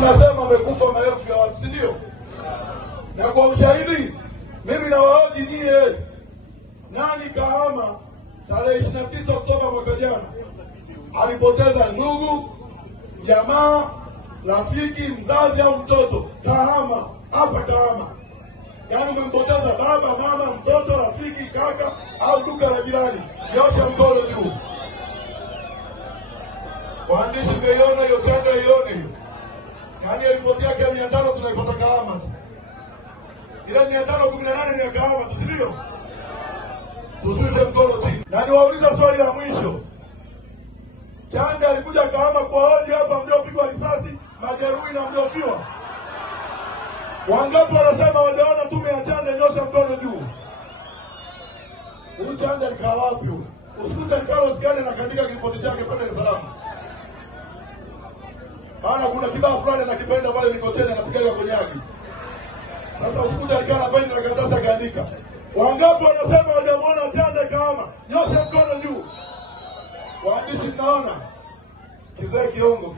tunasema wamekufa maelfu ya watu, si ndio? Na kwa ushahidi mimi nawahoji nyie, nani Kahama tarehe 29 Oktoba mwaka jana alipoteza ndugu, jamaa, rafiki, mzazi au mtoto? Kahama, hapa Kahama. Yaani umempoteza baba, mama, mtoto, rafiki, kaka au duka la jirani. Nyosha mkono juu. Waandishi, mmeiona hiyo tendo? Ione hiyo. Yaani ripoti yake ya 500 tunaipata Kahama tu. Ile 518 ni ya Kahama tu, si ndio? Tushushe mkono chini. Na niwauliza swali la mwisho. Chande alikuja Kahama kwa hoji hapa, mliopigwa risasi, majeruhi na mliofiwa. Wangapi wanasema wajaona tume ya Chande? Nyosha mkono juu. Huyu Chande alikaa wapi huyu? Usikute Carlos Gane na kaandika ripoti chake pale Dar es Salaam. Maana kuna kibao fulani anakipenda pale Mikocheni anapiga konyagi. Sasa usikute alikaa na peni na karatasi akaandika. Wangapi wanasema wajamuona Chande Kahama? Nyosha mkono juu. Waandishi, mnaona kizee kiongo.